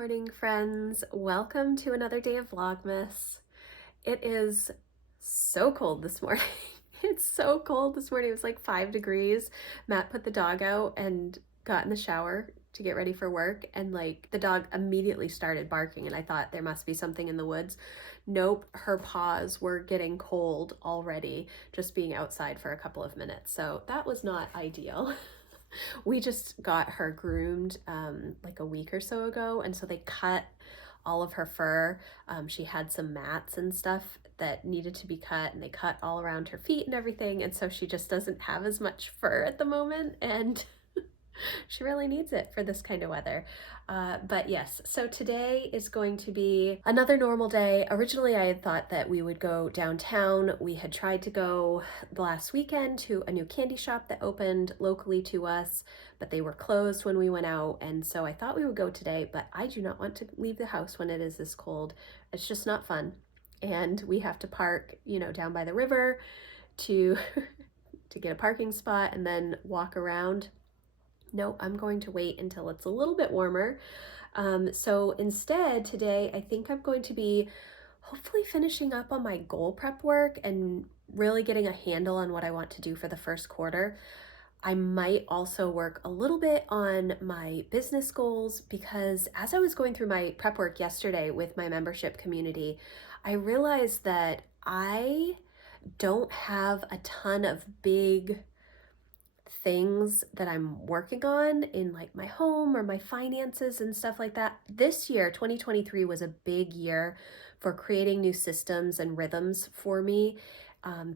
morning, friends. Welcome to another day of Vlogmas. It is so cold this morning. It's so cold this morning. It was like 5 degrees. Matt put the dog out and got in the shower to get ready for work, and like the dog immediately started barking, and I thought there must be something in the woods. Nope, her paws were getting cold already just being outside for a couple of minutes. So that was not ideal. We just got her groomed like a week or so ago, and so they cut all of her fur. She had some mats and stuff that needed to be cut, and they cut all around her feet and everything, and so she just doesn't have as much fur at the moment, and she really needs it for this kind of weather. But yes, so today is going to be another normal day. Originally, I had thought that we would go downtown. We had tried to go last weekend to a new candy shop that opened locally to us, but they were closed when we went out. And so I thought we would go today, but I do not want to leave the house when it is this cold. It's just not fun. And we have to park, down by the river to to get a parking spot and then walk around. No, I'm going to wait until it's a little bit warmer. So instead today, I think I'm going to be hopefully finishing up on my goal prep work and really getting a handle on what I want to do for the first quarter. I might also work a little bit on my business goals, because as I was going through my prep work yesterday with my membership community, I realized that I don't have a ton of big things that I'm working on in like my home or my finances and stuff like that. This year, 2023, was a big year for creating new systems and rhythms for me,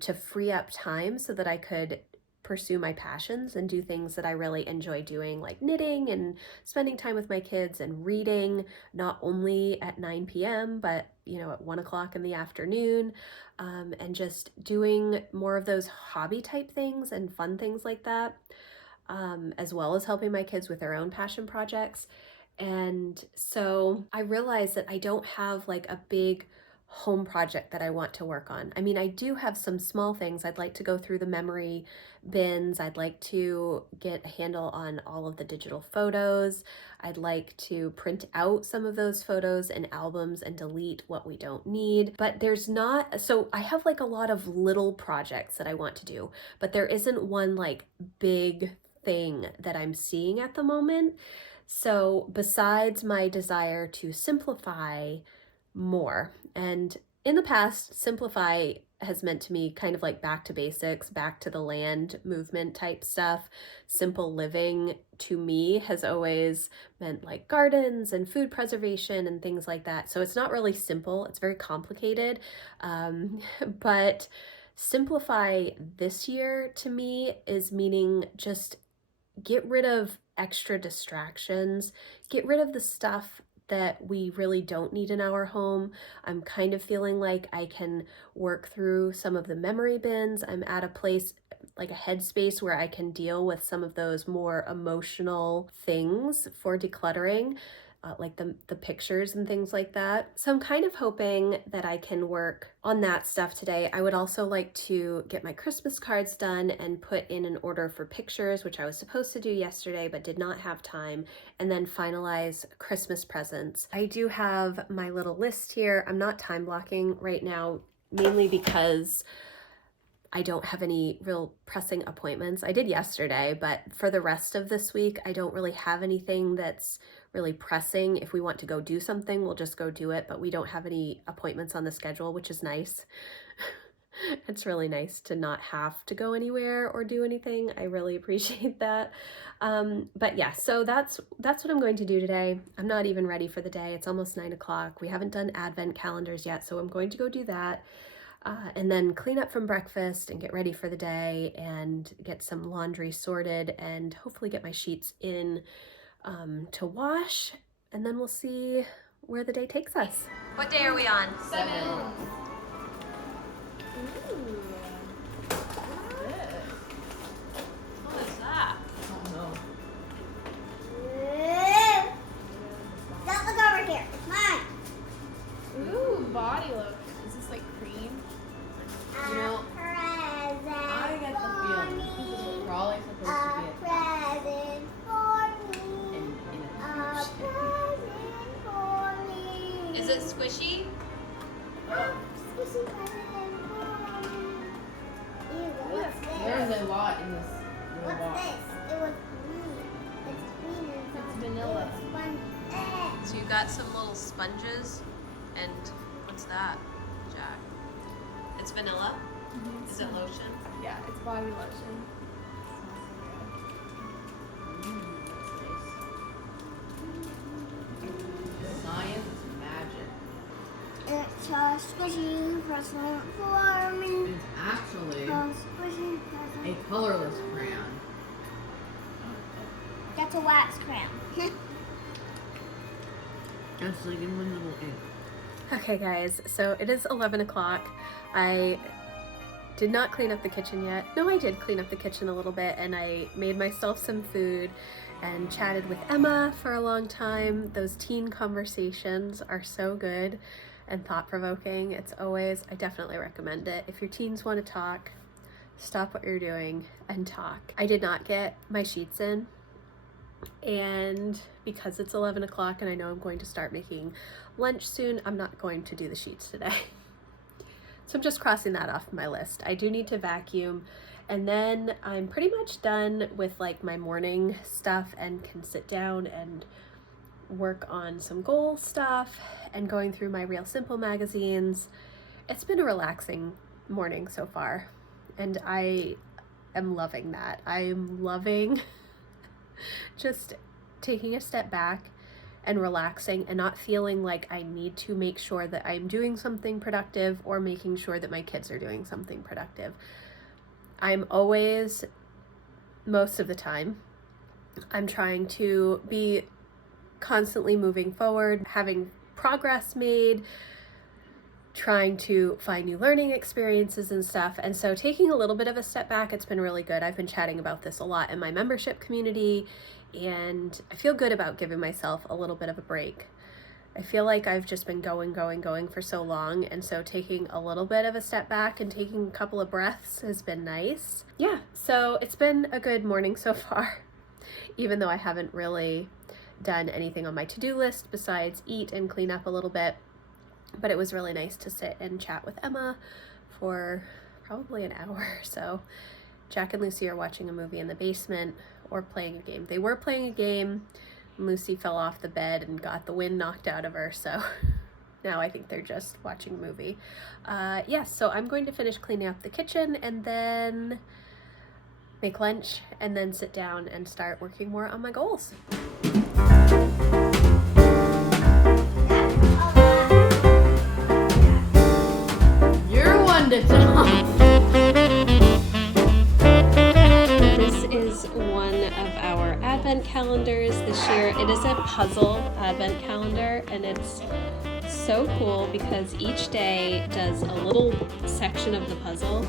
to free up time so that I could pursue my passions and do things that I really enjoy doing, like knitting and spending time with my kids and reading, not only at 9 p.m., but at 1 o'clock in the afternoon, and just doing more of those hobby type things and fun things like that, as well as helping my kids with their own passion projects. And so I realized that I don't have like a big home project that I want to work on. I mean, I do have some small things. I'd like to go through the memory bins. I'd like to get a handle on all of the digital photos. I'd like to print out some of those photos and albums and delete what we don't need. But there's not, so I have like a lot of little projects that I want to do, but there isn't one like big thing that I'm seeing at the moment. So besides my desire to simplify more, and in the past, simplify has meant to me kind of like back to basics, back to the land movement type stuff. Simple living to me has always meant like gardens and food preservation and things like that. So it's not really simple, it's very complicated. But simplify this year to me is meaning just get rid of extra distractions, get rid of the stuff that we really don't need in our home. I'm kind of feeling like I can work through some of the memory bins. I'm at a place, like a headspace, where I can deal with some of those more emotional things for decluttering, like the pictures and things like that. So I'm kind of hoping that I can work on that stuff today. I would also like to get my Christmas cards done and put in an order for pictures, which I was supposed to do yesterday but did not have time, and then finalize Christmas presents. I do have my little list here. I'm not time blocking right now, mainly because I don't have any real pressing appointments. I did yesterday, but for the rest of this week, I don't really have anything that's really pressing. If we want to go do something, we'll just go do it, but we don't have any appointments on the schedule, which is nice. It's really nice to not have to go anywhere or do anything. I really appreciate that. But yeah, so that's what I'm going to do today. I'm not even ready for the day. It's almost 9 o'clock. We haven't done advent calendars yet, so I'm going to go do that. And then clean up from breakfast and get ready for the day and get some laundry sorted and hopefully get my sheets in to wash, and then we'll see where the day takes us. What day are we on? 7. Ooh. What is that? I don't know. Don't look over here. Mine. Ooh, body lotion. Is this like cream? You know, I get the feeling this is probably supposed to be a present for me. in a A huge thing. present for Is it squishy? Squishy present for me. Ew, what's this? There's a lot in this little What's box. this? It was green. It's green and It's vanilla. It's fun. So you got some little sponges, and what's that, Jack? It's vanilla? Is it lotion? Yeah, it's body lotion. Science magic. It's a squishy present for me. It's actually A squishy a present. colorless crayon. That's a wax crayon. It's like in one little ink. Okay guys, so it is 11 o'clock. I did not clean up the kitchen yet. No, I did clean up the kitchen a little bit, and I made myself some food and chatted with Emma for a long time. Those teen conversations are so good and thought-provoking. It's always, I definitely recommend it. If your teens want to talk, stop what you're doing and talk. I did not get my sheets in, and because it's 11 o'clock and I know I'm going to start making lunch soon, I'm not going to do the sheets today. So I'm just crossing that off my list. I do need to vacuum, and then I'm pretty much done with like my morning stuff and can sit down and work on some goal stuff and going through my Real Simple magazines. It's been a relaxing morning so far, and I am loving that. I am loving just taking a step back and relaxing and not feeling like I need to make sure that I'm doing something productive or making sure that my kids are doing something productive. I'm always, most of the time, I'm trying to be constantly moving forward, having progress made, trying to find new learning experiences and stuff. And so taking a little bit of a step back, it's been really good. I've been chatting about this a lot in my membership community, and I feel good about giving myself a little bit of a break. I feel like I've just been going for so long, and so taking a little bit of a step back and taking a couple of breaths has been nice. Yeah, so it's been a good morning so far, even though I haven't really done anything on my to-do list besides eat and clean up a little bit. But it was really nice to sit and chat with Emma for probably an hour or so. Jack and Lucy are watching a movie in the basement or playing a game. They were playing a game, and Lucy fell off the bed and got the wind knocked out of her, so now I think they're just watching a movie. Yes, so I'm going to finish cleaning up the kitchen and then make lunch and then sit down and start working more on my goals. You're one to talk. This is one of our advent calendars this year. It is a puzzle advent calendar, and it's so cool because each day does a little section of the puzzle.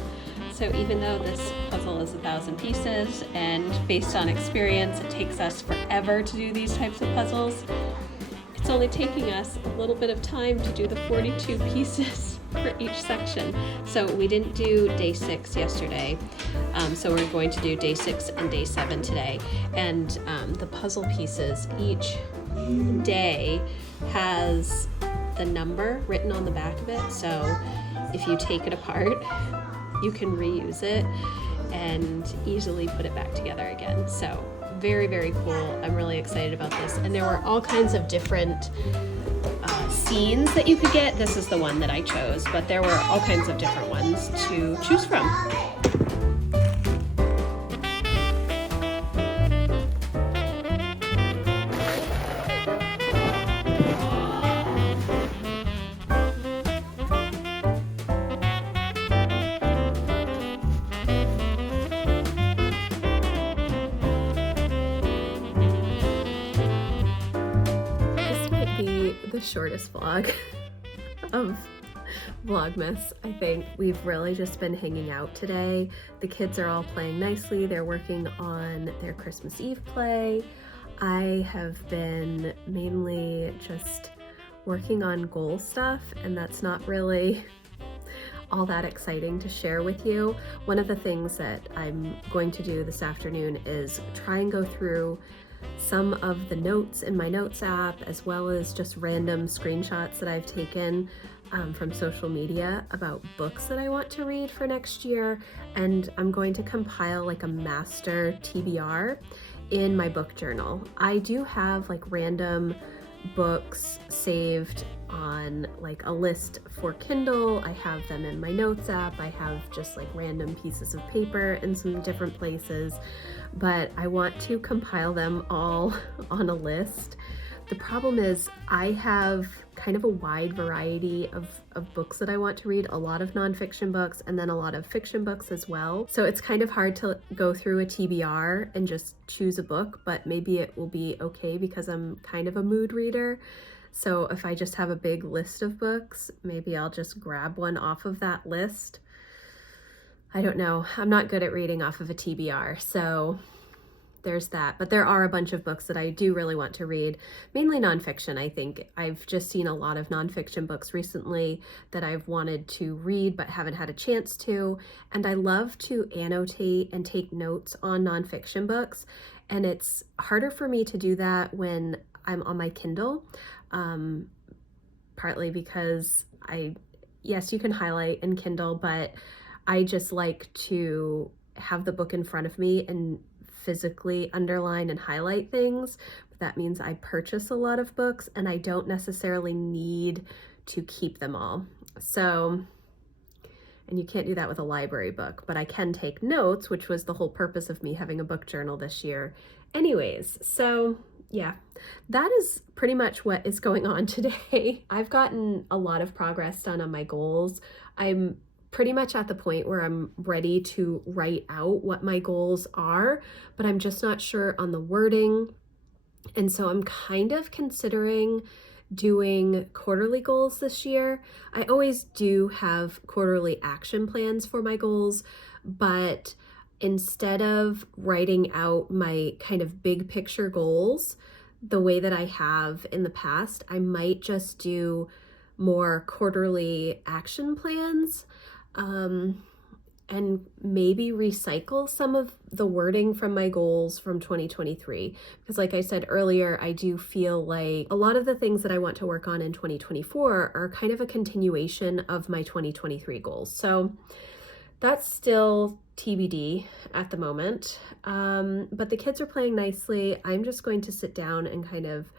So even though this puzzle is 1,000 pieces, and based on experience, it takes us forever to do these types of puzzles, it's only taking us a little bit of time to do the 42 pieces for each section. So we didn't do day 6 yesterday, so we're going to do day 6 and day 7 today. And the puzzle pieces, each day has the number written on the back of it. So if you take it apart, you can reuse it and easily put it back together again. So very, very cool. I'm really excited about this. And there were all kinds of different scenes that you could get. This is the one that I chose, but there were all kinds of different ones to choose from. The shortest vlog of Vlogmas. I think we've really just been hanging out today. The kids are all playing nicely. They're working on their Christmas Eve play. I have been mainly just working on goal stuff, and that's not really all that exciting to share with you. One of the things that I'm going to do this afternoon is try and go through some of the notes in my notes app, as well as just random screenshots that I've taken from social media about books that I want to read for next year. And I'm going to compile like a master TBR in my book journal. I do have like random books saved on like a list for Kindle. I have them in my notes app. I have just like random pieces of paper in some different places, but I want to compile them all on a list. The problem is I have kind of a wide variety of books that I want to read, a lot of nonfiction books and then a lot of fiction books as well. So it's kind of hard to go through a TBR and just choose a book, but maybe it will be okay because I'm kind of a mood reader. So if I just have a big list of books, maybe I'll just grab one off of that list. I don't know. I'm not good at reading off of a TBR, so there's that. But there are a bunch of books that I do really want to read, mainly nonfiction. I think I've just seen a lot of nonfiction books recently that I've wanted to read but haven't had a chance to. And I love to annotate and take notes on nonfiction books. And it's harder for me to do that when I'm on my Kindle, partly because yes, you can highlight in Kindle, but I just like to have the book in front of me and physically underline and highlight things. But that means I purchase a lot of books and I don't necessarily need to keep them all. So, and you can't do that with a library book, but I can take notes, which was the whole purpose of me having a book journal this year. Anyways, so yeah, that is pretty much what is going on today. I've gotten a lot of progress done on my goals. I'm pretty much at the point where I'm ready to write out what my goals are, but I'm just not sure on the wording. And so I'm kind of considering doing quarterly goals this year. I always do have quarterly action plans for my goals, but instead of writing out my kind of big picture goals the way that I have in the past, I might just do more quarterly action plans. And maybe recycle some of the wording from my goals from 2023. Because like I said earlier, I do feel like a lot of the things that I want to work on in 2024 are kind of a continuation of my 2023 goals. So that's still TBD at the moment. But the kids are playing nicely. I'm just going to sit down and kind of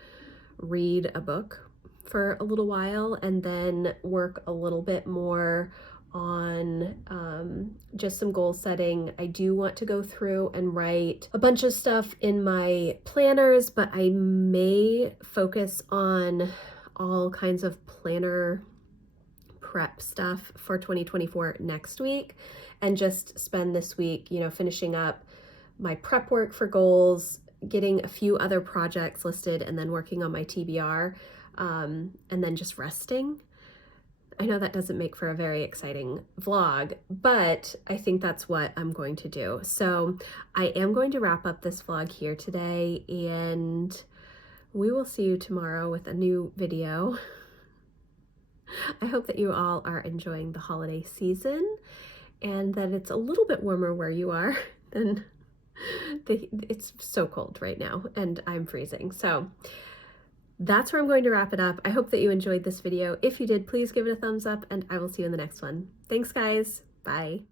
read a book for a little while and then work a little bit more on just some goal setting. I do want to go through and write a bunch of stuff in my planners, but I may focus on all kinds of planner prep stuff for 2024 next week and just spend this week, finishing up my prep work for goals, getting a few other projects listed, and then working on my TBR, and then just resting. I know that doesn't make for a very exciting vlog, but I think that's what I'm going to do. So I am going to wrap up this vlog here today, and we will see you tomorrow with a new video. I hope that you all are enjoying the holiday season and that it's a little bit warmer where you are than it's so cold right now and I'm freezing. So that's where I'm going to wrap it up. I hope that you enjoyed this video. If you did, please give it a thumbs up and I will see you in the next one. Thanks guys. Bye.